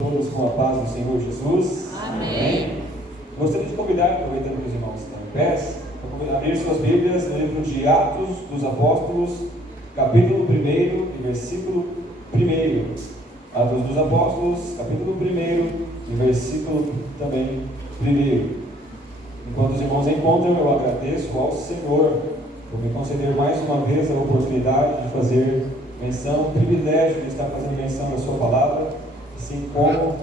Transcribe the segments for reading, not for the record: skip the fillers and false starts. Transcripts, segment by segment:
Todos com a paz do Senhor Jesus. Amém. Gostaria de convidar, aproveitando que os irmãos estão em pé, para abrir suas Bíblias no livro de Atos dos Apóstolos, capítulo 1 e versículo 1. Atos dos Apóstolos, capítulo 1 e versículo também 1. Enquanto os irmãos encontram, eu agradeço ao Senhor por me conceder mais uma vez a oportunidade de fazer menção, o privilégio de estar fazendo menção da sua palavra, assim como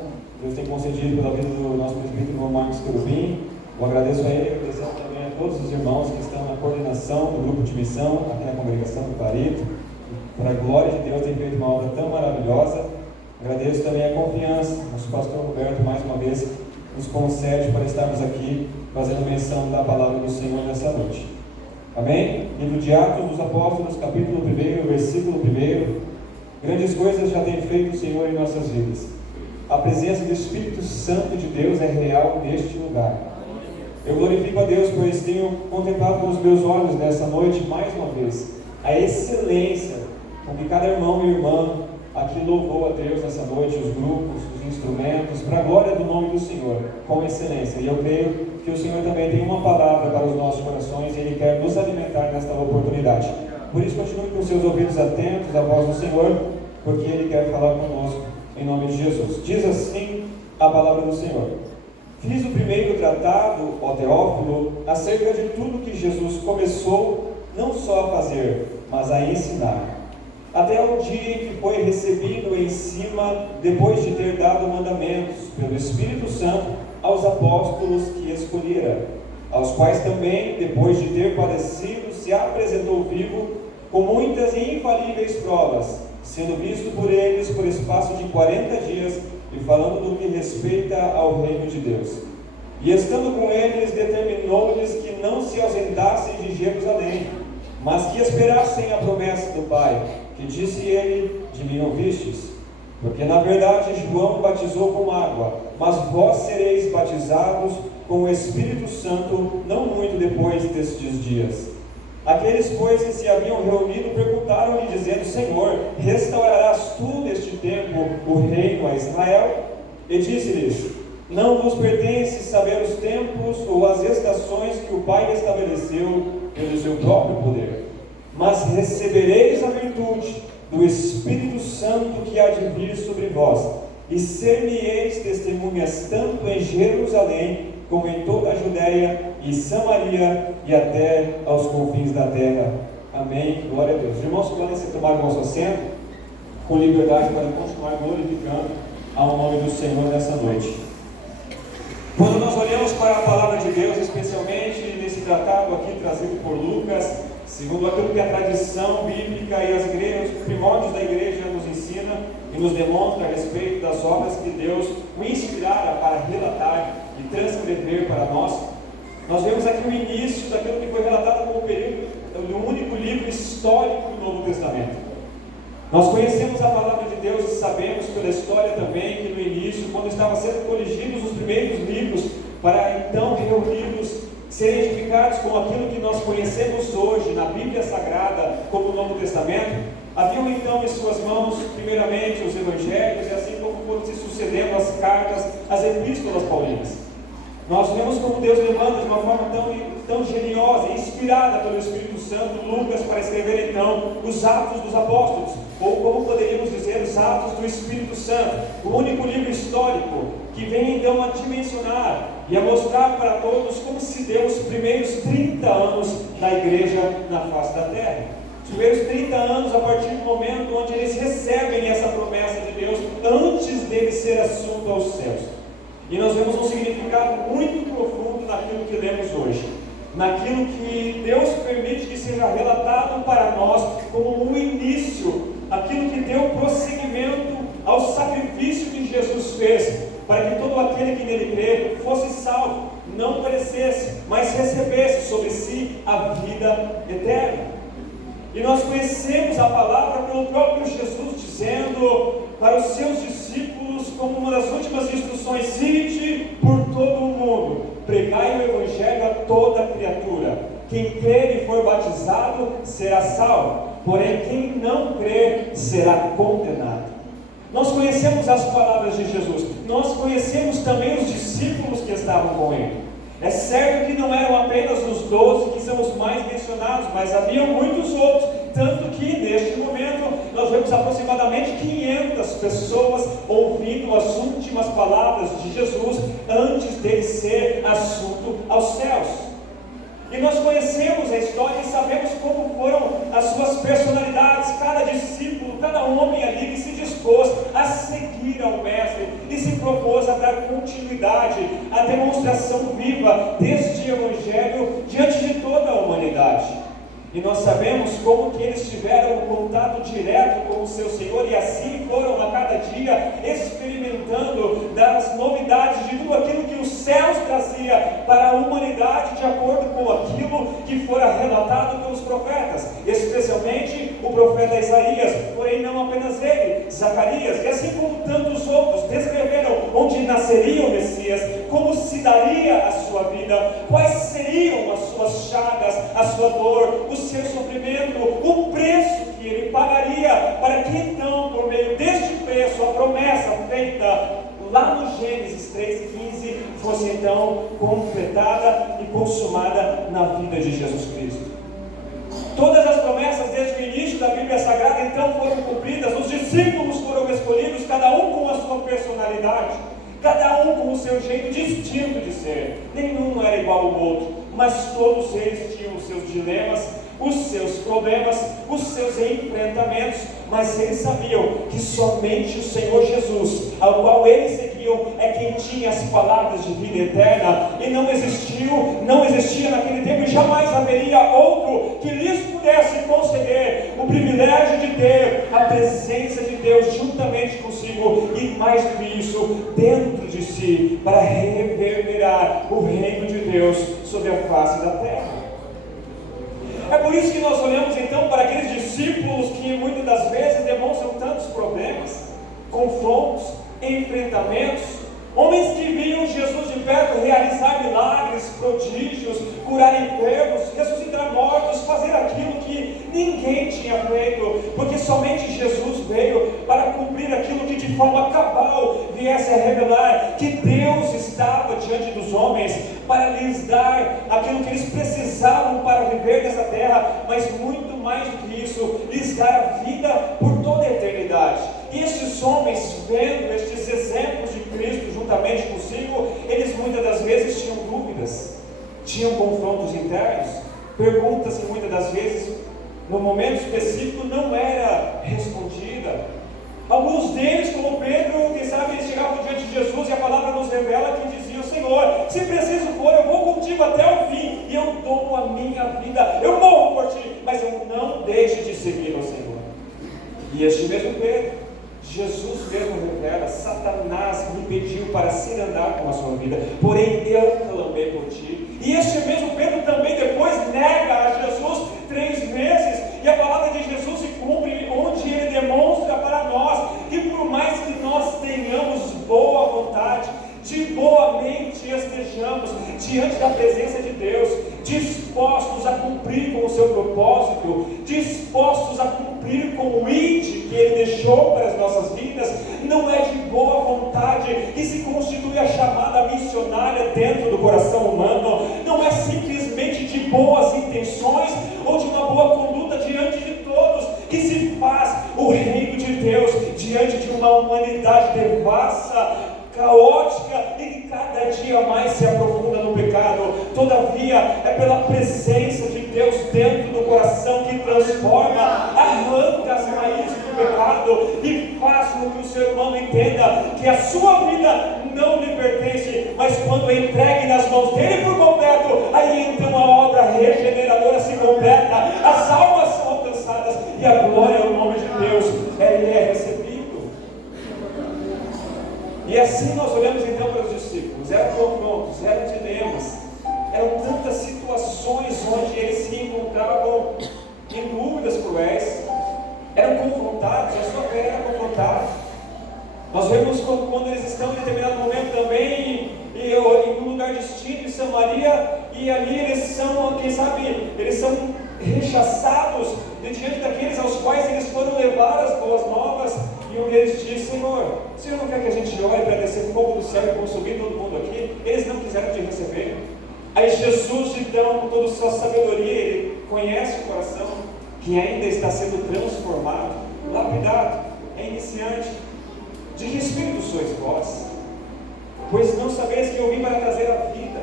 Deus tem concedido pela vida do nosso presbítero Marcos Querubim. Eu agradeço a ele, agradecendo também a todos os irmãos que estão na coordenação do grupo de missão, aqui na congregação do Clarito. Para a glória de Deus, tem feito uma obra tão maravilhosa. Agradeço também a confiança, nosso pastor Roberto, mais uma vez, nos concede para estarmos aqui fazendo menção da palavra do Senhor nessa noite. Amém? Livro de Atos dos Apóstolos, capítulo 1, versículo 1. Grandes coisas já tem feito o Senhor em nossas vidas. A presença do Espírito Santo de Deus é real neste lugar. Eu glorifico a Deus, pois tenho contemplado com os meus olhos nessa noite, mais uma vez, a excelência com que cada irmão e irmã aqui louvou a Deus nessa noite, os grupos, os instrumentos, para a glória do nome do Senhor, com excelência. E eu creio que o Senhor também tem uma palavra para os nossos corações e Ele quer nos alimentar nesta oportunidade. Por isso, continue com seus ouvidos atentos à voz do Senhor, porque Ele quer falar conosco em nome de Jesus. Diz assim a palavra do Senhor: Fiz o primeiro tratado, ó Teófilo, acerca de tudo que Jesus começou não só a fazer, mas a ensinar, até o dia em que foi recebido em cima, depois de ter dado mandamentos pelo Espírito Santo aos apóstolos que escolhera, aos quais também, depois de ter padecido, se apresentou vivo, com muitas e infalíveis provas, sendo visto por eles por espaço de 40 dias, e falando do que respeita ao reino de Deus. E estando com eles, determinou-lhes que não se ausentassem de Jerusalém, mas que esperassem a promessa do Pai, que disse ele: de mim ouvistes? Porque na verdade João batizou com água, mas vós sereis batizados com o Espírito Santo não muito depois destes dias. Aqueles, pois, que se haviam reunido, perguntaram-lhe, dizendo: Senhor, restaurarás tu neste tempo o reino a Israel? E disse-lhes: Não vos pertence saber os tempos ou as estações que o Pai estabeleceu pelo seu próprio poder, mas recebereis a virtude do Espírito Santo que há de vir sobre vós, e ser-me-eis testemunhas tanto em Jerusalém como em toda a Judéia e Samaria e até aos confins da terra. Amém. Glória a Deus. Os irmãos podem se tomar o nosso assento com liberdade para continuar glorificando ao nome do Senhor nessa noite. Quando nós olhamos para a palavra de Deus, especialmente nesse tratado aqui trazido por Lucas, segundo aquilo que a tradição bíblica e os primórdios da igreja nos ensina e nos demonstra a respeito das obras que Deus o inspirara para relatar e transcrever para nós, nós vemos aqui o início daquilo que foi relatado como o período do único livro histórico do Novo Testamento. Nós conhecemos a palavra de Deus e sabemos pela história também que no início, quando estavam sendo coligidos os primeiros livros, para então reunidos, serem edificados com aquilo que nós conhecemos hoje na Bíblia Sagrada como o Novo Testamento, haviam então em suas mãos, primeiramente, os Evangelhos, e assim como foram se sucedendo as cartas, as epístolas paulinas. Nós vemos como Deus levanta de uma forma tão geniosa, inspirada pelo Espírito Santo, Lucas, para escrever então os Atos dos Apóstolos, ou como poderíamos dizer, os Atos do Espírito Santo, o único livro histórico que vem então a dimensionar e a mostrar para todos como se deu os primeiros 30 anos da igreja na face da terra. Os primeiros 30 anos a partir do momento onde eles recebem essa promessa de Deus antes dele ser assunto aos céus. E nós vemos um significado muito profundo naquilo que lemos hoje, naquilo que Deus permite que seja relatado para nós como um início, aquilo que deu prosseguimento ao sacrifício que Jesus fez, para que todo aquele que nele crê fosse salvo, não perecesse, mas recebesse sobre si a vida eterna. E nós conhecemos a palavra pelo próprio Jesus dizendo para os seus discípulos como uma das últimas instruções: ide por todo o mundo, pregai o Evangelho a toda criatura. Quem crer e for batizado será salvo, porém quem não crer será condenado. Nós conhecemos as palavras de Jesus, nós conhecemos também os discípulos que estavam com ele. É certo que não eram apenas os 12 que são os mais mencionados, mas havia muitos outros, tanto que neste momento nós vemos aproximadamente 500 pessoas ouvindo as últimas palavras de Jesus antes dele ser assunto aos céus. E nós conhecemos a história e sabemos como foram as suas personalidades, cada discípulo, cada homem ali que se dispôs a seguir ao Mestre e se propôs a dar continuidade à demonstração viva deste Evangelho diante de toda a humanidade. E nós sabemos como que eles tiveram um contato direto com o seu Senhor e assim foram a cada dia experimentando das novidades de tudo aquilo que os céus trazia para a humanidade de acordo com aquilo que fora relatado pelos profetas, especialmente o profeta Isaías, porém não apenas ele, Zacarias, e assim como tantos outros descreveram onde nasceria o Messias, como se daria a sua vida, quais seriam as suas chagas, a sua dor, o seu sofrimento, o preço que ele pagaria, para que então, por meio deste preço, a promessa feita lá no Gênesis 3,15 fosse então completada e consumada na vida de Jesus Cristo. Todas as promessas desde o início da Bíblia Sagrada então foram cumpridas, os discípulos foram escolhidos, cada um com a sua personalidade, cada um com o seu jeito distinto de ser. Nenhum era igual ao outro, mas todos eles tinham os seus dilemas, os seus problemas, os seus enfrentamentos, mas eles sabiam que somente o Senhor Jesus, ao qual eles seguiam, é quem tinha as palavras de vida eterna, e não existia naquele tempo e jamais haveria outro que lhes pudesse conceder o privilégio de ter a presença de Deus juntamente consigo, e mais do que isso, dentro de si, para reverberar o reino de Deus sobre a face da terra. É por isso que nós olhamos então para aqueles discípulos que muitas das vezes demonstram tantos problemas, confrontos, enfrentamentos, homens que viam Jesus de perto realizar milagres, prodígios, curar enfermos, ressuscitar mortos, fazer aquilo que ninguém tinha feito, porque somente Jesus veio para cumprir aquilo que de forma cabal viesse a revelar que Deus estava diante dos homens para lhes dar aquilo que eles precisavam para viver nessa terra, mas muito mais do que isso, lhes dar a vida por toda a eternidade. E estes homens, vendo estes exemplos de Cristo juntamente consigo, eles muitas das vezes tinham dúvidas, tinham confrontos internos, perguntas que muitas das vezes, no momento específico, não era respondida. Alguns deles, como Pedro, quem sabe, eles chegavam diante de Jesus e a palavra nos revela que diziam: Senhor, se preciso for, eu vou contigo até o fim, e eu dou a minha vida, eu morro por ti, mas eu não deixo de seguir ao Senhor. E este mesmo Pedro, Jesus mesmo revela: Satanás me pediu para se andar com a sua vida, porém eu clamei por ti. E este mesmo Pedro também depois nega a Jesus 3 vezes, e a palavra de Jesus se cumpre, onde ele demonstra para nós que por mais que nós tenhamos boa vontade, de boa mente estejamos diante da presença de Deus, dispostos a cumprir com o seu propósito, dispostos a cumprir com o ID que Ele deixou para as nossas vidas, não é de boa vontade que se constitui a chamada missionária dentro do coração humano, não é simplesmente de boas intenções ou de uma boa conduta diante de todos que se faz o reino de Deus diante de uma humanidade devassa, caótica e que cada dia mais se aprofunda no pecado. Todavia, é pela presença de Deus dentro do coração que transforma, arranca as raízes do pecado e faz com que o ser humano entenda que a sua vida não lhe pertence, mas quando é entregue nas mãos dele por completo, aí então a obra regeneradora se completa, as almas são alcançadas e a glória ao nome de Deus ele é recebido. E assim nós olhamos então para os discípulos, eram confrontos, eram dilemas, eram tantas situações onde eles se encontravam em dúvidas cruéis, eram confrontados, a sua fé era confrontada. Nós vemos quando eles estão em determinado momento também em um lugar distinto, em Samaria, e ali eles são, quem sabe, eles são rechaçados diante daqueles aos quais eles foram levar as boas novas, e um deles diz: Senhor, vai consumir todo mundo aqui. Eles não quiseram te receber. Aí Jesus, então, com toda a sua sabedoria, ele conhece o coração que ainda está sendo transformado, lapidado, é iniciante. De que espírito sois vós? Pois não sabeis que eu vim para trazer a vida.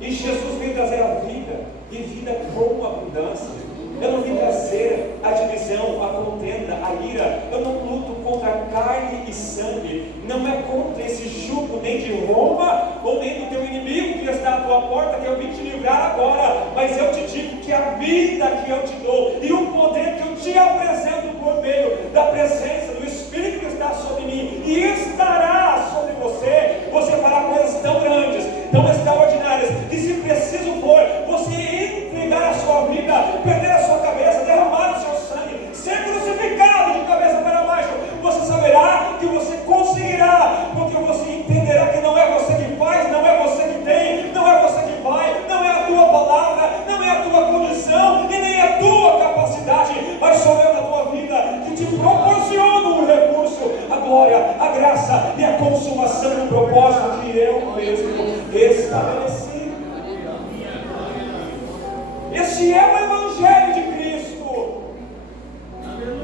E Jesus veio trazer a vida, e vida com abundância. Eu não vim trazer a divisão, a contenda, a ira. Eu não luto contra carne e sangue. Não é contra esse jugo nem de Roma, ou nem do teu inimigo que está à tua porta, que eu vim te livrar agora. Mas eu te digo que a vida que eu te dou, e o poder que eu te apresento por meio da presença do Espírito que está sobre mim, e estará sobre você, você fará coisas tão grandes, tão extraordinárias, que se preciso for, você entregar a sua vida, perder a sua cabeça, derramar o seu sangue, ser crucificado de cabeça para baixo, você saberá que você conseguirá, porque você entenderá que não é você que faz, não é você que tem, não é você que vai, não é a tua palavra, não é a tua condição, e nem a tua capacidade, mas sou eu na tua vida, que te proporciono o recurso, a glória, a graça e a consumação do propósito que eu mesmo estabeleci. Este é o Evangelho de Cristo.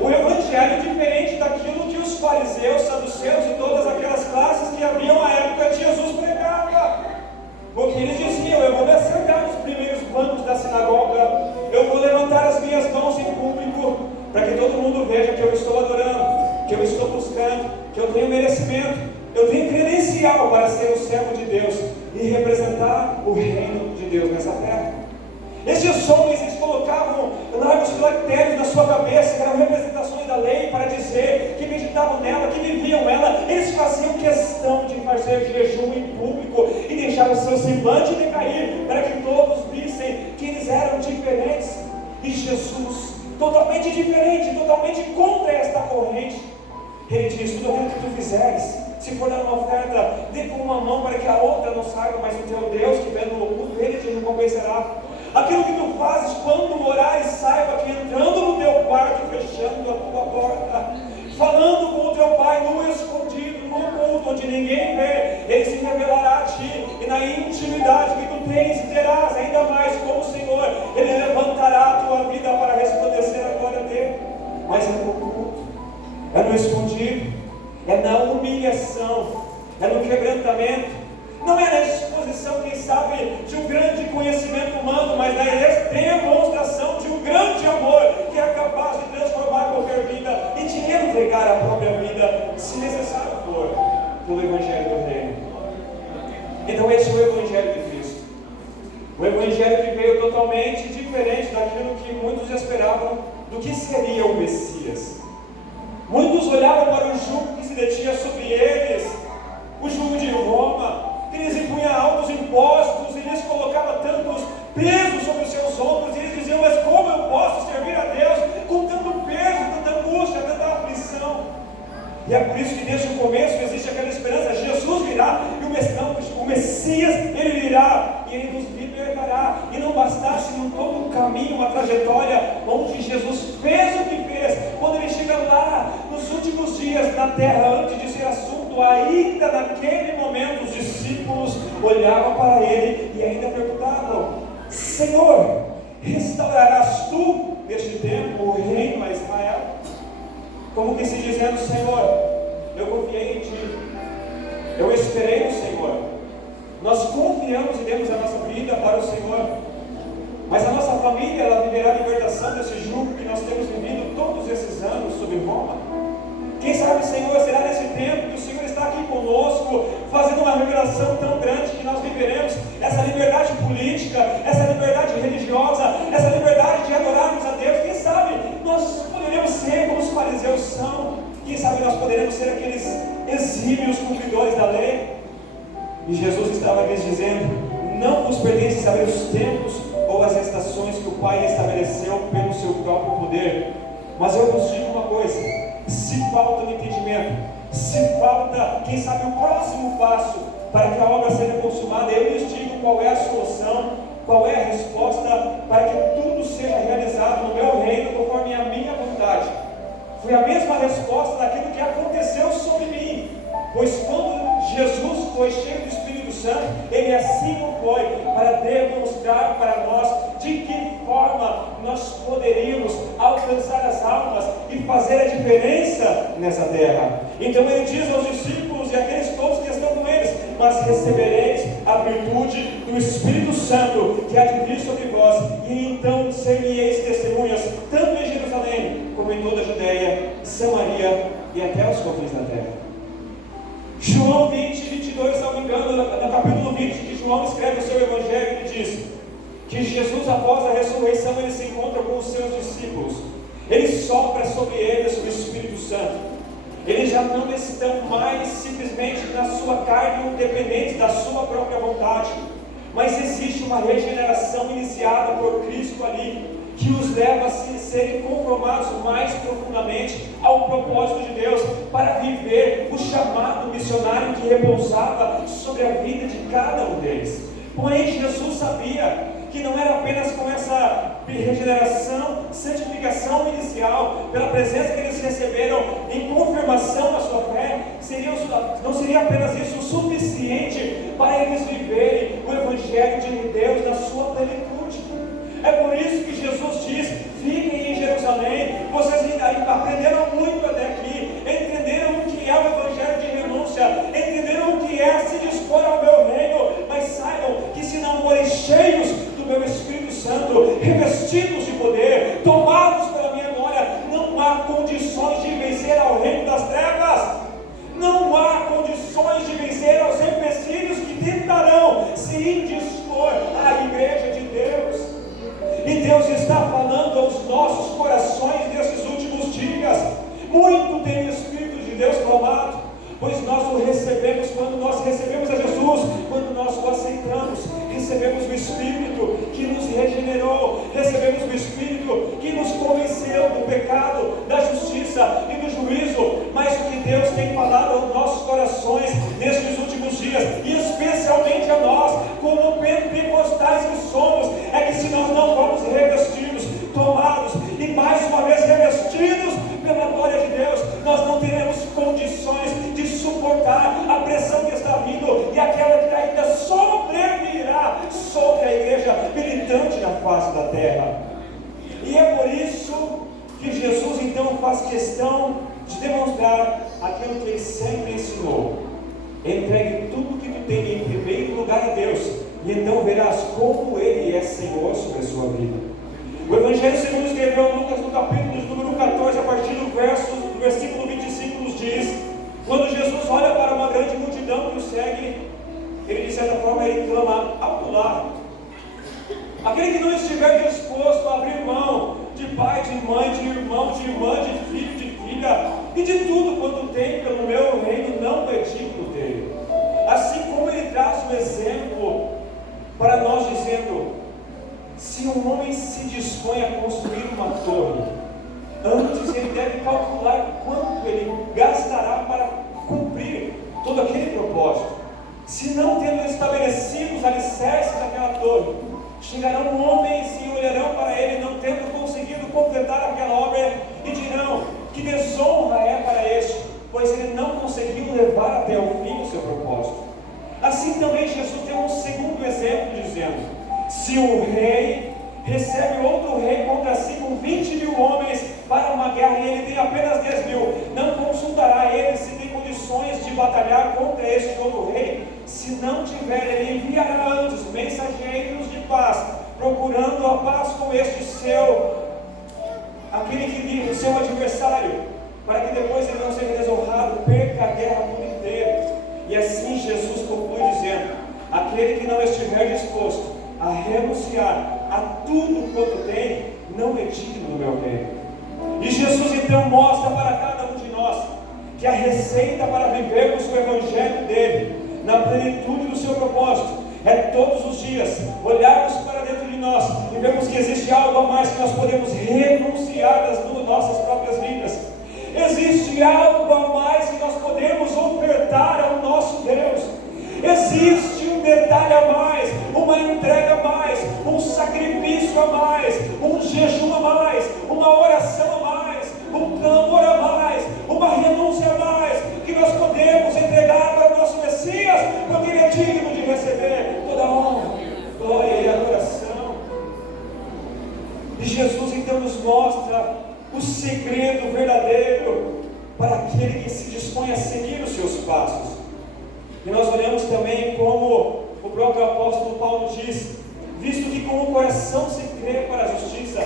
O Evangelho diferente daquilo que os fariseus, saduceus e todas aquelas classes que haviam à época de Jesus pregava. Porque eles diziam: eu vou me assentar nos primeiros bancos da sinagoga, eu vou levantar as minhas mãos em público, para que todo mundo veja que eu estou adorando, que eu estou buscando, que eu tenho merecimento, eu tenho credencial para ser o servo de Deus e representar o reino de Deus nessa terra. Esses homens, eles colocavam largos filactérios na sua cabeça, eram representações da lei para dizer que meditavam nela, que viviam ela. Eles faziam questão de fazer jejum em público e deixar o seu semblante decair, para que todos vissem que eles eram diferentes. E Jesus, totalmente diferente, totalmente contra esta corrente, ele diz: tudo aquilo que tu fizeres, se for dar uma oferta, dê com uma mão para que a outra não saiba, mas o teu Deus que vê no oculto, ele te recompensará. Aquilo que tu fazes quando orares, saiba que entrando no teu quarto, fechando a tua porta, falando com o teu Pai no escondido, no oculto, onde ninguém vê, ele se revelará a ti, e na intimidade que tu tens, terás ainda mais com o Senhor, ele levantará a tua vida para resplandecer a glória dele. Mas é no oculto, é no escondido, é na humilhação, é no quebrantamento. Não é na exposição, quem sabe, de um grande conhecimento humano, mas na demonstração de um grande amor que é capaz de transformar qualquer vida e de entregar a própria vida, se necessário for, pelo Evangelho do Reino. Então esse é o Evangelho de Cristo. O Evangelho que veio totalmente diferente daquilo que muitos esperavam do que seria o Messias. Muitos olhavam para o jugo que se detinha sobre eles, o jugo de Roma, que lhes impunha altos impostos e lhes colocava tantos pesos sobre os seus ombros, e eles diziam: mas como eu posso servir a Deus com tanto peso, tanta angústia, tanta aflição? E é por isso que desde o começo existe aquela esperança: Jesus virá, e o Messias, ele virá, e ele nos libertará. E não bastasse em todo o caminho, uma trajetória onde Jesus fez o que fez, quando ele chega lá, nos últimos dias na terra, antes de ser assunto, ainda naquele momento, os discípulos olhavam para ele e ainda perguntavam: Senhor, restaurarás tu neste tempo o reino a Israel? Como que se dizendo: Senhor, eu confiei em ti, eu esperei no Senhor, nós confiamos e demos a nossa vida para o Senhor, mas a nossa família, ela viverá a libertação desse jugo que nós temos vivido todos esses anos sobre Roma. Quem sabe, Senhor, será nesse tempo que o Senhor está aqui conosco, fazendo uma revelação tão grande que nós viveremos essa liberdade política, essa liberdade religiosa, essa liberdade de adorarmos a Deus. Quem sabe nós poderemos ser como os fariseus são, quem sabe nós poderemos ser aqueles exímios cumpridores da lei. E Jesus estava lhes dizendo: não vos pertence saber os tempos ou as estações que o Pai estabeleceu pelo seu próprio poder, mas eu vos digo uma coisa: se falta o entendimento, se falta, quem sabe, o próximo passo para que a obra seja consumada, eu lhes digo qual é a solução, qual é a resposta para que tudo seja realizado no meu reino conforme a minha vontade. Foi a mesma resposta daquilo que aconteceu sobre mim, pois quando Jesus foi cheio do Espírito Santo, ele assim o foi para demonstrar para nós de que forma nós poderíamos alcançar as almas e fazer a diferença nessa terra. Então ele diz aos discípulos e àqueles todos que estão com eles: mas recebereis a virtude do Espírito Santo que há de vir sobre vós, e então ser-me-eis testemunhas, tanto em Jerusalém como em toda a Judeia, Samaria e até os confins da terra. João 20, 22, se não me engano, no capítulo 20, que João escreve o seu evangelho, ele diz que Jesus, após a ressurreição, ele se encontra com os seus discípulos, ele sopra sobre eles o Espírito Santo. Eles já não estão mais simplesmente na sua carne, dependentes da sua própria vontade, mas existe uma regeneração iniciada por Cristo ali, que os leva a serem conformados mais profundamente ao propósito de Deus, para viver o chamado missionário que repousava sobre a vida de cada um deles. Porém, Jesus sabia que não era apenas com essa regeneração, santificação inicial, pela presença que eles receberam em confirmação da sua fé, não seria apenas isso o suficiente para eles viverem o Evangelho de Deus na sua plenitude. É por isso que Jesus diz: fiquem em Jerusalém. Vocês aprenderam muito até aqui, entenderam o que é o Evangelho de renúncia, entenderam o que é se dispor ao meu reino, mas saibam que se não forem cheios do meu Espírito Santo, revestidos de poder, tomados pela minha glória, não há condições de vencer ao reino das trevas. Não há condições de vencer aos empecilhos que tentarão se indispor à igreja de Deus. E Deus está falando aos nossos corações nesses últimos dias. Muito tem o Espírito de Deus clamado, pois nós o recebemos quando nós recebemos a Jesus, quando nós o aceitamos. Recebemos o Espírito que nos regenerou, recebemos o Espírito que nos convenceu do pecado, da justiça e do juízo. Mas o que Deus tem falado aos nossos corações nestes últimos dias, e especialmente a nós, como pentecostais que somos, é que se nós não formos revestidos, tomados e mais uma vez revestidos pela glória de Deus, nós não teremos condições de suportar a pressão que está vindo e aquela que ainda sobrevirá sobre a igreja militante na face da terra. E é por isso que Jesus então faz questão de demonstrar aquilo que ele sempre ensinou: entregue tudo que tu tem em primeiro lugar a Deus, e então verás como ele é Senhor sobre a sua vida. O Evangelho segundo escreveu Lucas, no capítulo de número 14, a partir do versículo 25, nos diz: quando Jesus olha para uma grande multidão que o segue, ele de certa forma ele clama alto lá: aquele que não estiver disposto a abrir mão de pai, de mãe, de irmão, de irmã, de filho, de filha, e de tudo quanto tem pelo meu reino, não é digno dele. Assim como ele traz um exemplo para nós, dizendo: se um homem se dispõe a construir uma torre, antes ele deve calcular quanto ele gastará para cumprir todo aquele propósito. Se não tendo estabelecido os alicerces daquela torre, chegarão homens e olharão para ele, não tendo conseguido completar aquela obra, e dirão: que desonra é para este, pois ele não conseguiu levar até o fim o seu propósito. Assim também Jesus tem um segundo exemplo, dizendo: se um rei recebe outro rei contra si com 20.000 homens para uma guerra, e ele tem apenas 10.000, não consultará ele se tem condições de batalhar contra este outro rei? Se não tiver, ele enviará antes mensageiros de paz, procurando a paz com este aquele que vive, o seu adversário, para que depois ele não seja desonrado, perca a guerra por inteiro. E assim Jesus conclui dizendo: aquele que não estiver disposto a renunciar a tudo quanto tem, não é digno do meu reino. E Jesus então mostra para cada um de nós que a receita para vivermos o Evangelho dele na plenitude do seu propósito é todos os dias olharmos para dentro de nós e vermos que existe algo a mais que nós podemos renunciar das nossas próprias vidas. Existe algo a mais que nós podemos ofertar ao nosso Deus. Existe um detalhe a mais, uma entrega a mais, um sacrifício a mais, um jejum a mais, uma oração a mais, um clamor a mais, uma renúncia a mais, que nós podemos entregar para o nosso Messias, digno de receber toda a honra, glória e adoração. E Jesus então nos mostra o segredo verdadeiro para aquele que se dispõe a seguir os seus passos. E nós olhamos também como o próprio apóstolo Paulo diz: visto que com o coração se crê para a justiça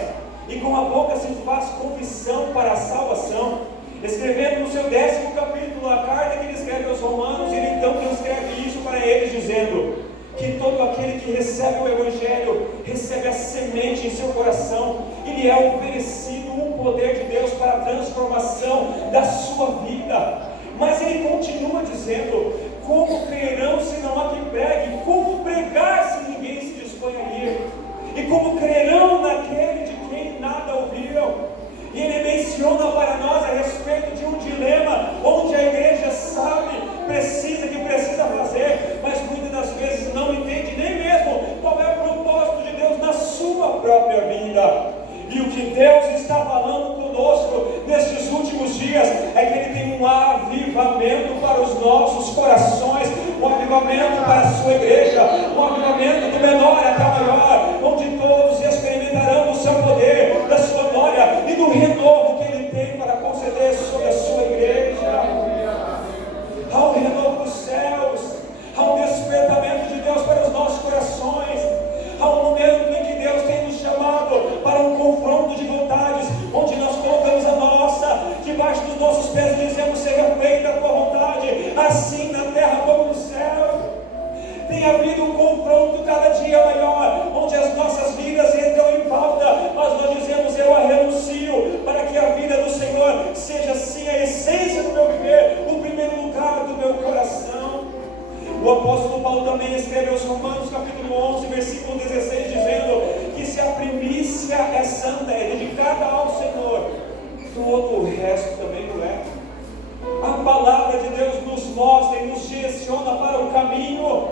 e com a boca se faz confissão para a salvação. Escrevendo no seu 10º capítulo a carta que ele escreve aos Romanos, ele então transcreve isso para eles, dizendo que todo aquele que recebe o Evangelho recebe a semente em seu coração e lhe é oferecido o poder de Deus para a transformação da sua vida. Mas ele continua dizendo: como crerão se não há quem pregue? Como pregar se ninguém se dispõe a ir? E como crerão naquele de quem nada ouviram? E ele menciona para nós a respeito de um dilema onde a igreja sabe, que precisa fazer, mas muitas das vezes não entende nem mesmo qual é o propósito de Deus na sua própria vida. E o que Deus está falando conosco nestes últimos dias é que Ele tem um avivamento para os nossos corações, um avivamento para a sua igreja, um avivamento do menor até o maior, onde todos experimentarão do seu poder, da sua glória e do renovo que Ele tem para conceder sobre a sua igreja. Há um renovo dos céus, há um despertamento de Deus para os nossos corações, há um momento em que Deus tem nos chamado para um confronto de vontades, onde nós colocamos a nossa debaixo dos nossos pés e dizemos: seja feita a tua vontade, assim na terra como no céu. Tem havido um confronto cada dia maior, onde as nossas vidas entram em pauta, mas nós dizemos: eu a renuncio, para que a vida do Senhor seja sim a essência do meu viver, o primeiro lugar do meu coração. O apóstolo Paulo também escreve aos Romanos capítulo 11, versículo 16, dizendo que se a primícia é santa, é dedicada ao Senhor, todo o resto também não é. A palavra de Deus nos mostra e nos direciona para o caminho,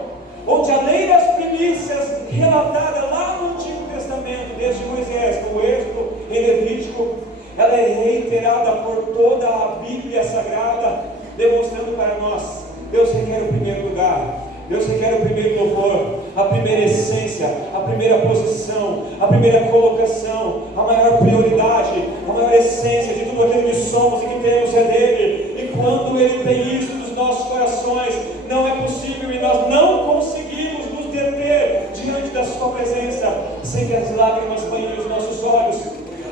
onde além das primícias relatadas lá no Antigo Testamento, desde Moisés, no Êxodo e Levítico, ela é reiterada por toda a Bíblia Sagrada, demonstrando para nós: Deus requer o primeiro lugar, Deus requer o primeiro louvor, a primeira essência, a primeira posição, a primeira colocação, a maior prioridade, a maior essência de tudo aquilo que somos e que temos é dele. E quando Ele tem isso nos nossos corações, não é possível e nós não conseguimos nos deter diante da sua presença, sem que as lágrimas banhem os nossos olhos,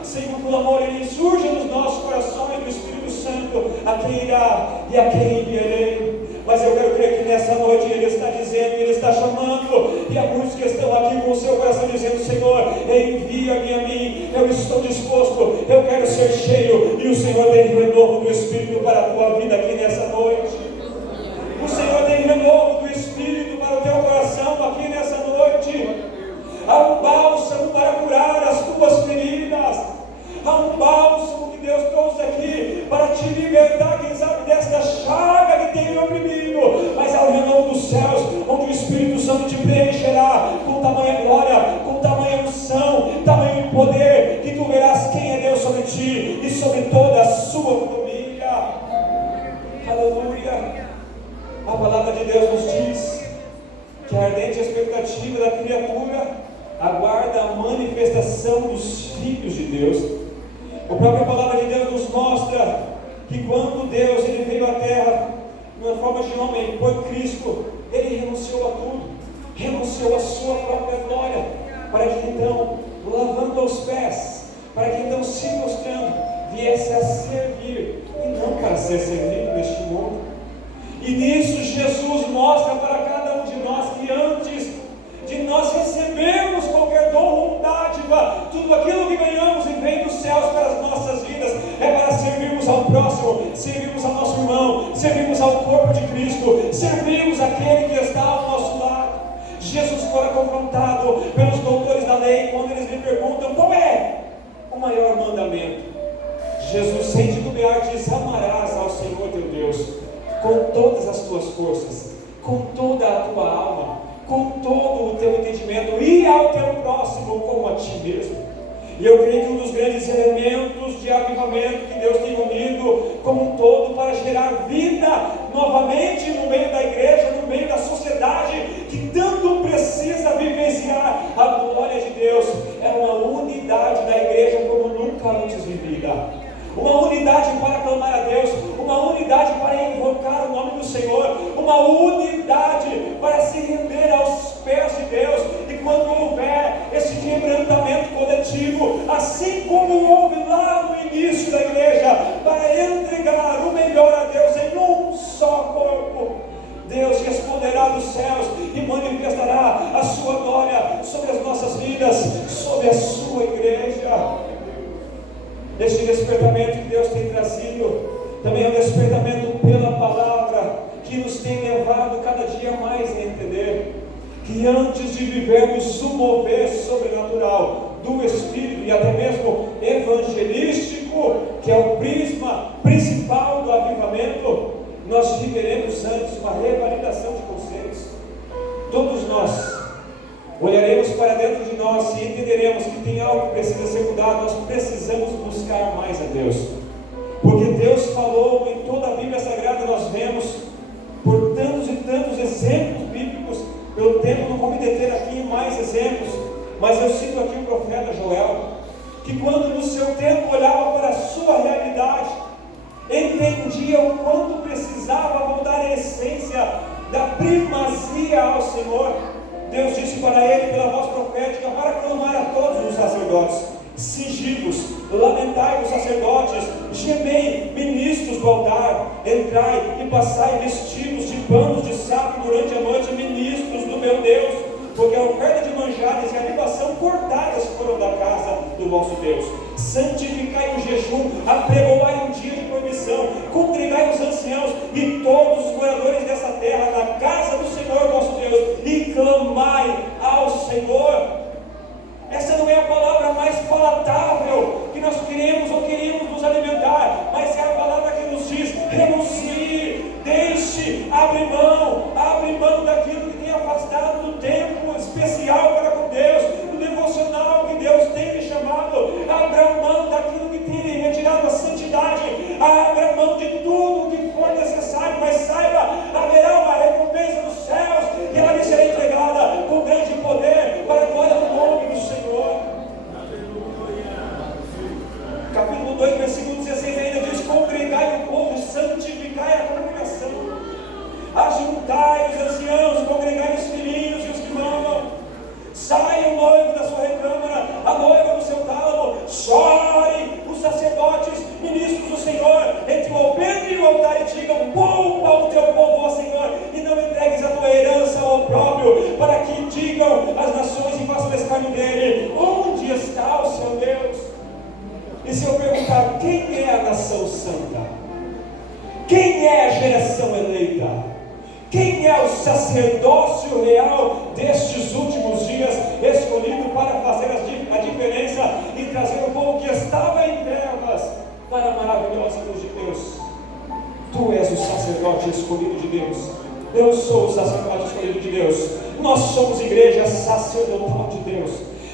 sem que o clamor ele surja nos nossos corações do Espírito Santo: a quem irá e a quem enviarei. Mas eu quero crer que nessa noite Ele está dizendo, Ele está chamando, e há muitos que estão aqui com o seu coração dizendo: Senhor, envia-me a mim, eu estou disposto, eu quero ser cheio. E o Senhor tem renovo do Espírito para a tua vida aqui nessa noite. O Senhor tem renovo do Espírito para o teu coração aqui nessa noite. Há um bálsamo para curar as tuas feridas. Há um bálsamo que Deus trouxe aqui para te libertar, quem sabe, desta chaga que tem me oprimido. Mas há o renovo dos céus, onde o Espírito Santo te preencherá com tamanha glória, com tamanha unção, tamanho poder, que tu verás quem é Deus sobre ti e sobre toda a sua família. Aleluia. A palavra de Deus nos diz que a ardente expectativa da criatura aguarda a manifestação dos filhos de Deus. A própria palavra de Deus nos mostra que quando Deus ele veio à terra, na forma de homem, por Cristo, Ele renunciou a tudo, renunciou a sua própria glória, para que então, lavando os pés, para que então, se mostrando, viesse a servir, e não para ser servido neste mundo. E nisso Jesus mostra para cada um de nós que antes de nós recebermos qualquer dom ou dádiva, tudo aquilo que ganhamos e vem dos céus para as nossas vidas, é para servirmos ao próximo, servirmos ao nosso irmão, servirmos ao corpo de Cristo, servirmos aquele que está ao nosso lado. Jesus foi confrontado pelos doutores da lei, quando eles lhe perguntam: qual é o maior mandamento? Jesus, sem titubear, diz: amarás ao Senhor teu Deus com todas as tuas forças, com toda a tua alma, com todo o teu entendimento, e ao teu próximo como a ti mesmo. E eu creio que um dos grandes elementos de avivamento que Deus tem unido como um todo para gerar vida novamente no meio da igreja, no meio da sociedade, vida. Uma unidade para clamar a Deus, uma unidade para invocar o nome do Senhor, uma unidade para se render aos pés de Deus. E quando houver esse quebrantamento coletivo, assim como houve lá no início da igreja, para entregar o melhor a Deus em um só corpo, Deus responderá dos céus e manifestará a sua glória sobre as nossas vidas, sobre a sua igreja. Este despertamento que Deus tem trazido também é um despertamento pela palavra, que nos tem levado cada dia mais a entender que antes de vivermos o mover sobrenatural do Espírito e até mesmo evangelístico, que é o prisma principal do avivamento, nós viveremos antes uma revalidação de conceitos. Todos nós olharemos para dentro de nós e entenderemos que tem algo que precisa ser mudado. Nós precisamos buscar mais a Deus, porque Deus falou em toda a Bíblia Sagrada. Nós vemos por tantos e tantos exemplos bíblicos. Pelo tempo não vou me deter aqui em mais exemplos, mas eu cito aqui o profeta Joel, que quando no seu tempo olhava para a sua realidade, entendia o quanto precisava voltar à essência da primazia ao Senhor. Deus disse para ele pela voz profética para clamar a todos os sacerdotes: cingivos, lamentai-vos sacerdotes, gemei ministros do altar, entrai e passai vestidos de panos de saco durante a noite, ministros do meu Deus, porque a oferta de manjares e a libação cortadas foram da casa do vosso Deus. Santificai o jejum, apregoai um dia de proibição, congregai os anciãos e todos os moradores dessa terra na casa do Senhor vosso Deus, e clamai ao Senhor. Essa não é a palavra mais palatável que nós queremos ou queríamos nos alimentar, mas é a palavra que nos diz: renuncie, deixe, abre mão daquilo que tem afastado do tempo especial para com Deus, do devocional que Deus tem lhe chamado. Abra mão daquilo que tem lhe retirado a santidade, abra mão de tudo o que for necessário, mas saiba, haverá uma recompensa dos céus e ela lhe será entregada com grande poder para a glória do nome do Senhor. Capítulo 2, versículo 16 ainda diz: congregai o povo, santificai a congregação, ajuntai os anciãos, congregai os filhinhos e os que mamam. Saia o noivo da sua recâmara, a noiva do seu tálamo, chorem os sacerdotes, ministros do Senhor, entre o alpendre e o altar, e digam: poupa o teu povo, ó Senhor, e não entregues a tua herança ao opróbrio, para que digam as nações e façam escárnio dele: onde está o seu Deus? E se eu perguntar: quem é a nação santa? Quem é a geração eleita? Quem é o sacerdócio real destes últimos dias, escolhido para fazer a diferença e trazer o povo que estava em trevas para a maravilhosa luz de Deus? Tu és o sacerdote escolhido de Deus. Eu sou o sacerdote escolhido de Deus. Nós somos igreja sacerdotal de Deus.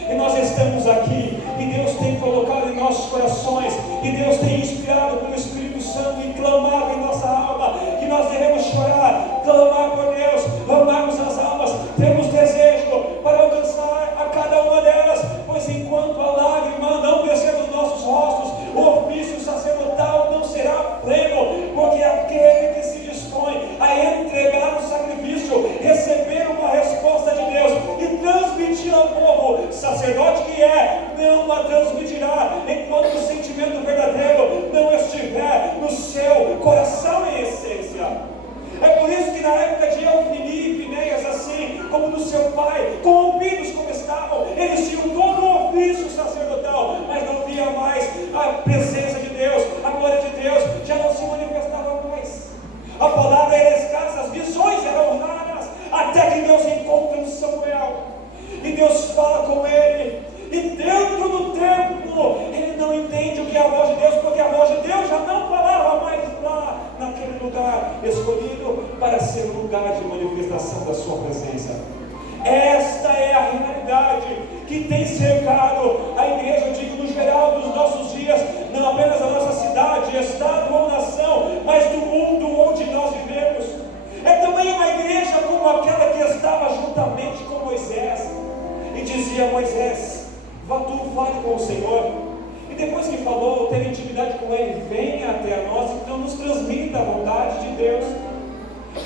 E nós estamos aqui, e Deus tem colocado em nossos corações, e Deus tem inspirado pelo Espírito Santo e clamado em nossa alma, que nós devemos chorar, clamar por Deus, amarmos as almas, temos desejo para alcançar a cada uma delas, pois enquanto a lágrima não descer dos nossos rostos, o ofício sacerdotal não será pleno, porque aquele que se dispõe a entregar o sacrifício, receber uma resposta de Deus e transmitir ao povo, sacerdote que é, não a transmitirá enquanto o sentimento verdadeiro não estiver no seu coração em essência. É por isso que na época de Eufini e Finéias, assim como do seu pai, corrompidos como estavam, eles tinham todo o ofício sacerdotal, mas não via mais a presença de Deus, a glória de Deus já não se manifestava mais. A palavra era escassa, as visões eram raras, até que Deus encontra um Samuel, e Deus fala com ele, e dentro do templo ele não entende o que é a voz de Deus, porque a voz de Deus já não falava mais lá naquele lugar escolhido para ser um lugar de manifestação da sua presença. Esta é a realidade que tem cercado a igreja, eu digo no geral, dos nossos dias, não apenas da nossa cidade, estado ou nação, mas do mundo onde nós vivemos. É também uma igreja como aquela que estava juntamente com Moisés, e dizia: Moisés, vá tu, fale com o Senhor. E depois que falou, ter intimidade com Ele, venha até nós, então nos transmita a vontade de Deus.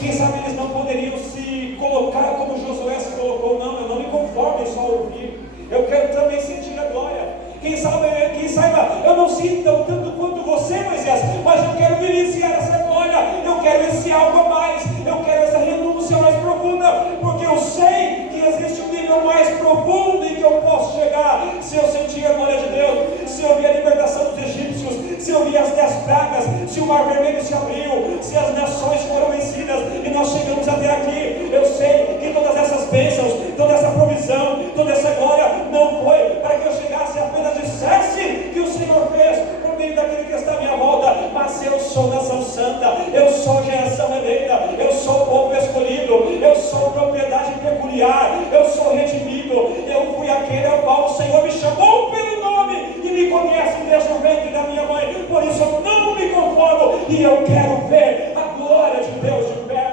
Quem sabe eles não poderiam se colocar como Josué se colocou, não, eu não me conformo em só ouvir, eu quero também sentir a glória. Quem saiba, eu não sinto tanto quanto você, Moisés, mas eu quero vivenciar essa glória, eu quero esse algo a mais, eu quero essa renúncia mais profunda, porque eu sei que existe um nível mais profundo em que eu posso chegar, se eu sentir a glória de Deus, se eu ver a libertação dos egípcios, se eu ver as 10 pragas, se o mar vermelho se abriu, se as nações foram vencidas, e nós chegamos até aqui. Eu sei que todas essas bênçãos, toda essa provisão, toda essa glória, não foi para que eu chegasse apenas dissesse que o Senhor fez por meio daquele que está à minha volta, mas eu sou nação santa, eu sou geração eleita, eu sou povo escolhido, eu sou propriedade peculiar, eu sou redimido, eu fui aquele ao qual o Senhor me chamou pelo nome e me conhece desde o ventre da minha mãe. Por isso eu não me conformo e eu quero ver a glória de Deus de perto.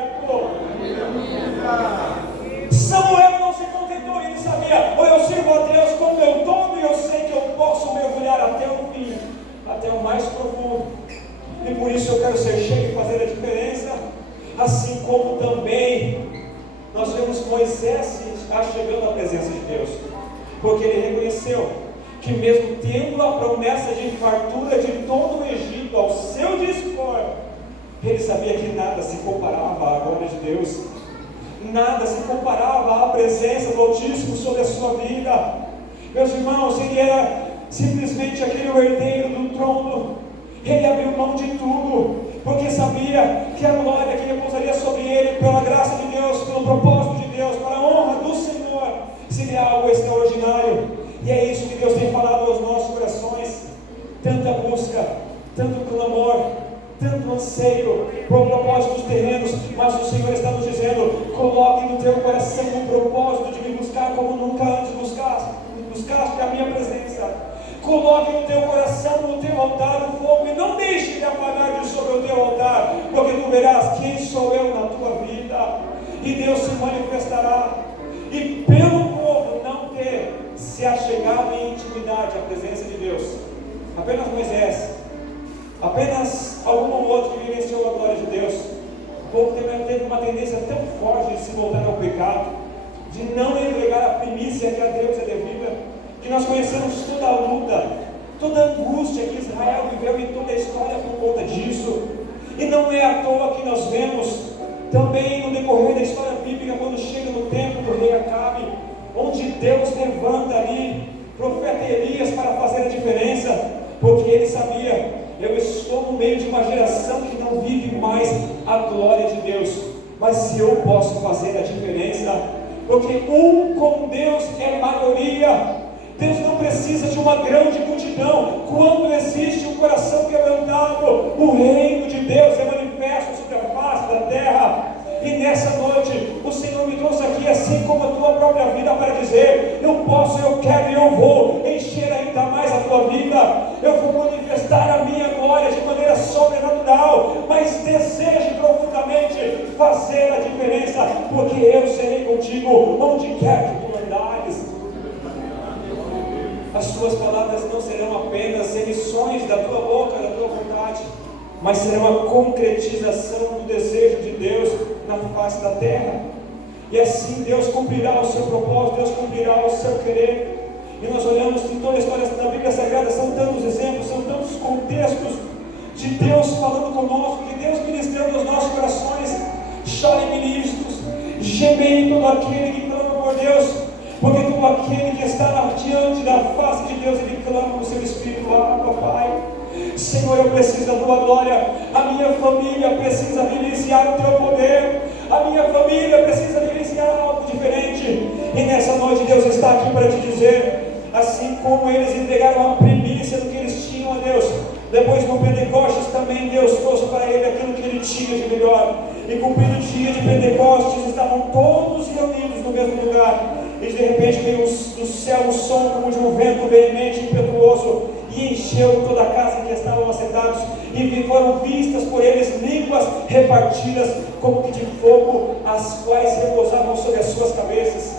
Samuel não se contentou, ele sabia, ou eu sirvo a Deus com o meu todo e eu sei que eu posso mergulhar até o fim, até o mais profundo, e por isso eu quero ser cheio e fazer a diferença. Assim como também nós vemos Moisés chegando à presença de Deus, porque ele reconheceu que mesmo tendo a promessa de fartura de todo o Egito ao seu dispor, ele sabia que nada se comparava à glória de Deus, nada se comparava à presença do Altíssimo sobre a sua vida. Meus irmãos, ele era simplesmente aquele herdeiro do trono, ele abriu mão de tudo, porque sabia que a glória que repousaria sobre ele, pela graça de Deus, pelo propósito de Deus, para a honra do Senhor, seria algo extraordinário. E é isso que Deus tem falado aos nossos corações, tanta busca, tanto clamor, tanto anseio por propósitos terrenos, mas o Senhor está nos dizendo: coloque no teu coração um propósito de me buscar como nunca antes buscaste a minha presença. Coloque no teu coração, no teu altar, o fogo, e não deixe de apagar de sobre o teu altar, porque tu verás quem sou eu na tua vida, e Deus se manifestará. E pelo povo não ter se achegado em intimidade à presença de Deus, apenas Moisés, apenas algum outro que vivenciou a glória de Deus, o povo teve uma tendência tão forte de se voltar ao pecado, de não entregar a primícia que a Deus é devida, que nós conhecemos toda a luta, toda a angústia que Israel viveu em toda a história por conta disso. E não é à toa que nós vemos também no decorrer da história bíblica, quando chega no tempo do rei Acabe, onde Deus levanta ali profeta Elias para fazer a diferença, porque ele sabia: eu estou no meio de uma geração que não vive mais a glória de Deus, mas se eu posso fazer a diferença, porque um com Deus é maioria. Deus não precisa de uma grande multidão. Quando existe um coração quebrantado, o reino de Deus é manifesto sobre a face da terra. E nessa noite o Senhor me trouxe aqui, assim como a tua própria vida, para dizer: eu posso, eu quero e eu vou encher ainda mais a tua vida. Eu vou manifestar a minha glória de maneira sobrenatural, mas deseje profundamente fazer a diferença, porque eu serei contigo onde quer que tu andares. As tuas palavras não serão apenas emissões da tua boca, da tua vontade, mas serão a concretização do desejo de Deus na face da terra. E assim Deus cumprirá o seu propósito, Deus cumprirá o seu querer. E nós olhamos em toda a história da Bíblia Sagrada, são tantos exemplos, são tantos contextos de Deus falando conosco, de Deus ministrando aos nossos corações. Chorem ministros, gemem todo aquele que clama por Deus, porque todo aquele que está diante da face de Deus, ele clama no seu espírito: ah, papai, Senhor, eu preciso da tua glória, a minha família precisa vivenciar o teu poder, a minha família precisa vivenciar algo diferente. E nessa noite Deus está aqui para te dizer: assim como eles entregaram a primícia do que eles tinham a Deus, depois no Pentecostes também Deus trouxe para ele aquilo que ele tinha de melhor. E cumprido o dia de Pentecostes, estavam todos reunidos no mesmo lugar, e de repente veio do céu um som como de um vento veemente e impetuoso, e encheu toda a casa em que estavam assentados, e foram vistas por eles línguas repartidas como que de fogo, as quais repousavam sobre as suas cabeças.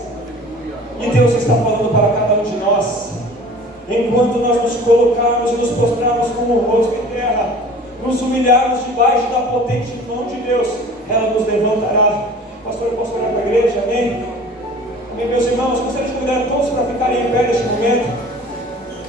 E Deus está falando para cada um de nós: enquanto nós nos colocarmos e nos prostrarmos com o rosto em terra, nos humilharmos debaixo da potente mão de Deus, ela nos levantará. Pastor, eu posso orar para a igreja? Amém? Amém, meus irmãos, gostaria de convidar todos para ficarem em pé neste momento.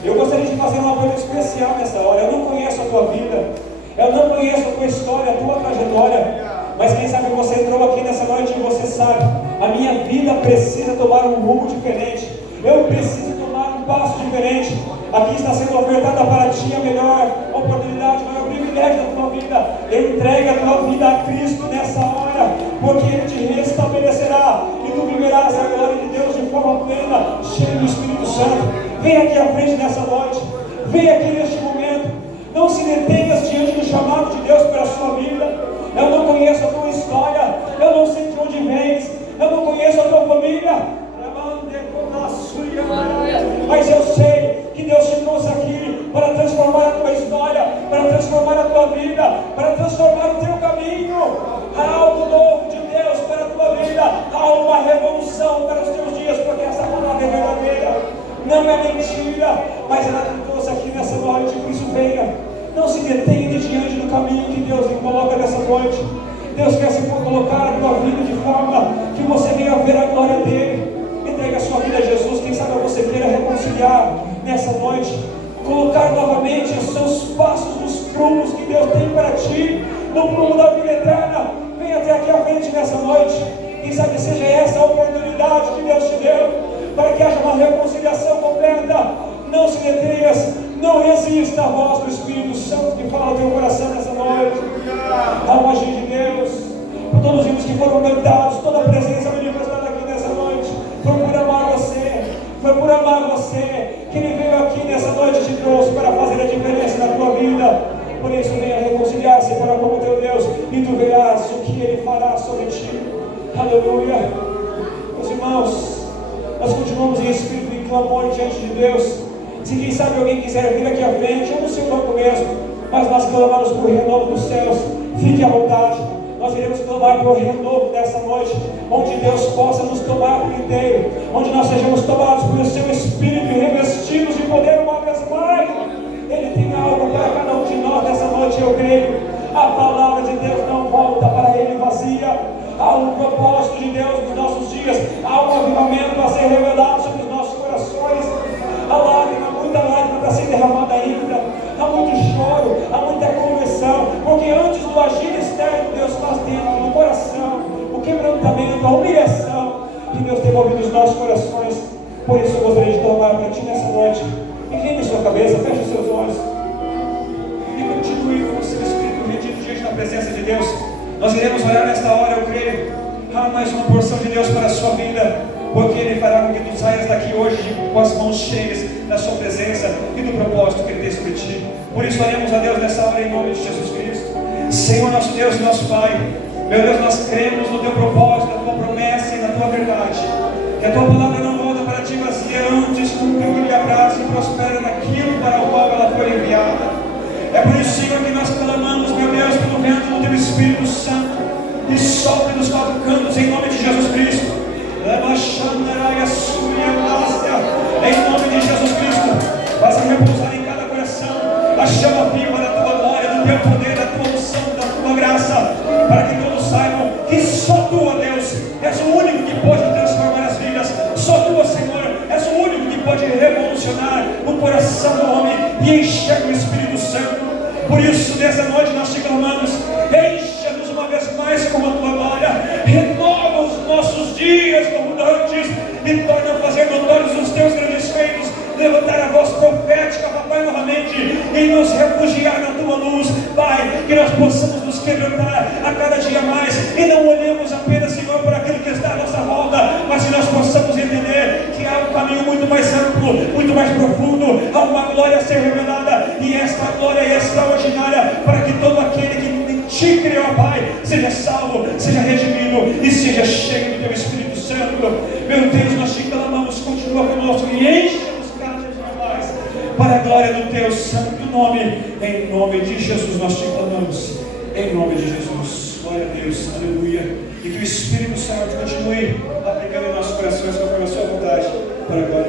Eu gostaria de fazer uma coisa especial nessa hora. Eu não conheço a tua vida, eu não conheço a tua história, a tua trajetória, mas quem sabe você entrou aqui nessa noite e você sabe, a minha vida precisa tomar um rumo diferente, eu preciso tomar um passo diferente. Aqui está sendo ofertada para ti a melhor oportunidade, o maior privilégio da tua vida. Entrega a tua vida a Cristo nessa hora, porque Ele te restabelecerá e tu viverás a glória de Deus de forma plena, cheio do Espírito Santo. Vem aqui à frente nessa noite, vem aqui neste momento. Não se detenhas diante do chamado de Deus para a sua vida. Eu não conheço a tua história, eu não sei de onde vens, eu não conheço a tua família, mas eu sei que Deus te trouxe aqui para transformar a tua história, para transformar a tua vida, para transformar o teu caminho. Há algo novo de Deus para a tua vida, há uma revolução para os teus dias, porque essa palavra é verdadeira, não é mentira, mas ela te trouxe aqui nessa noite. Por isso venha, não se detenha diante do caminho que Deus lhe coloca nessa noite. Deus quer se colocar na tua vida de forma que você venha ver a glória dele. Entrega a sua vida a Jesus. Quem sabe você queira reconciliar nessa noite, colocar novamente os seus passos nos rumos que Deus tem para ti, no rumo da vida eterna. Vem até aqui à frente nessa noite. Quem sabe seja essa a oportunidade que Deus te deu, para que haja uma reconciliação completa. Não se detenhas, não resista à voz do Espírito Santo que fala ao teu coração nessa noite. Há um agir de Deus, por todos os que foram cantados, toda a presença manifestada aqui nessa noite, foi por amar você, foi por amar você, que Ele veio aqui nessa noite e te trouxe para fazer a diferença na tua vida. Por isso venha reconciliar-se para com o teu Deus, e tu verás o que Ele fará sobre ti. Aleluia. Meus irmãos, nós continuamos em espírito e clamor diante de Deus. Se quem sabe alguém quiser vir aqui à frente, eu não sei o banco mesmo, mas nós clamamos por renovo dos céus. Fique à vontade. Nós iremos clamar por renovo nessa noite, onde Deus possa nos tomar por inteiro, onde nós sejamos tomados pelo seu Espírito e revestidos de poder uma vez mais. Ele tem algo para cada um de nós nessa noite, eu creio. A palavra de Deus não volta para Ele vazia. Há um propósito de Deus nos nossos dias, há um avivamento a ser revelado sobre os nossos corações. Há lágrima, muita lágrima para ser derramada ainda, há muito choro, há muita conversão, porque antes do agir externo, Deus faz dentro do coração o quebrantamento, a humilhação que Deus tem movido os nossos corações. Por isso eu gostaria de clamar para ti nessa noite. Incline sua cabeça, feche os seus olhos e continue com o seu espírito rendido diante da presença de Deus. Nós iremos orar nesta hora, eu creio. Há mais uma porção de Deus para a sua vida, porque Ele fará com que tu saias daqui hoje com as mãos cheias da sua presença e do propósito que Ele tem sobre ti. Por isso oremos a Deus nessa hora em nome de Jesus Cristo. Senhor nosso Deus e nosso Pai, meu Deus, nós cremos no teu propósito, na tua promessa e na tua verdade, que a tua palavra não volta para ti vazia, antes cumpriu o que lhe apraz e prospera naquilo para o qual ela foi enviada. É por isso, Senhor, que nós clamamos, meu Deus, pelo vento do teu Espírito Santo, e sopre dos quatro cantos em nome de Jesus Cristo. Em nome de Jesus Cristo, faça repousar em cada coração a chama viva da tua glória, do teu poder, da tua unção, da tua graça, para que todos saibam que só tu, ó Deus, és o único que pode transformar as vidas. Só tu, ó Senhor, és o único que pode revolucionar o coração do homem e encher o Espírito Santo. Por isso, nessa noite nós te clamamos, encha-nos uma vez mais com a tua glória, renova os nossos dias como antes e torna a fazer notórios os teus grandes feitos, levantar a voz profética, papai, novamente, e nos refugiar na tua luz, Pai, que nós possamos nos quebrantar a cada dia mais, e não olhemos apenas, Senhor, para aquilo que está à nossa volta, mas que nós possamos entender que há um caminho muito mais amplo, muito mais profundo, há uma glória a ser revelada, e esta glória é extraordinária, para que todo aquele que te criou, Pai, seja salvo, seja redimido e seja cheio do teu Espírito Santo. Meu Deus, nós te clamamos, continua conosco e enche-nos cada dia mais para a glória do teu santo nome. Em nome de Jesus nós te clamamos, em nome de Jesus. Glória a Deus, aleluia. E que o Espírito Santo continue aplicando em nossos corações conforme a sua vontade, para a glória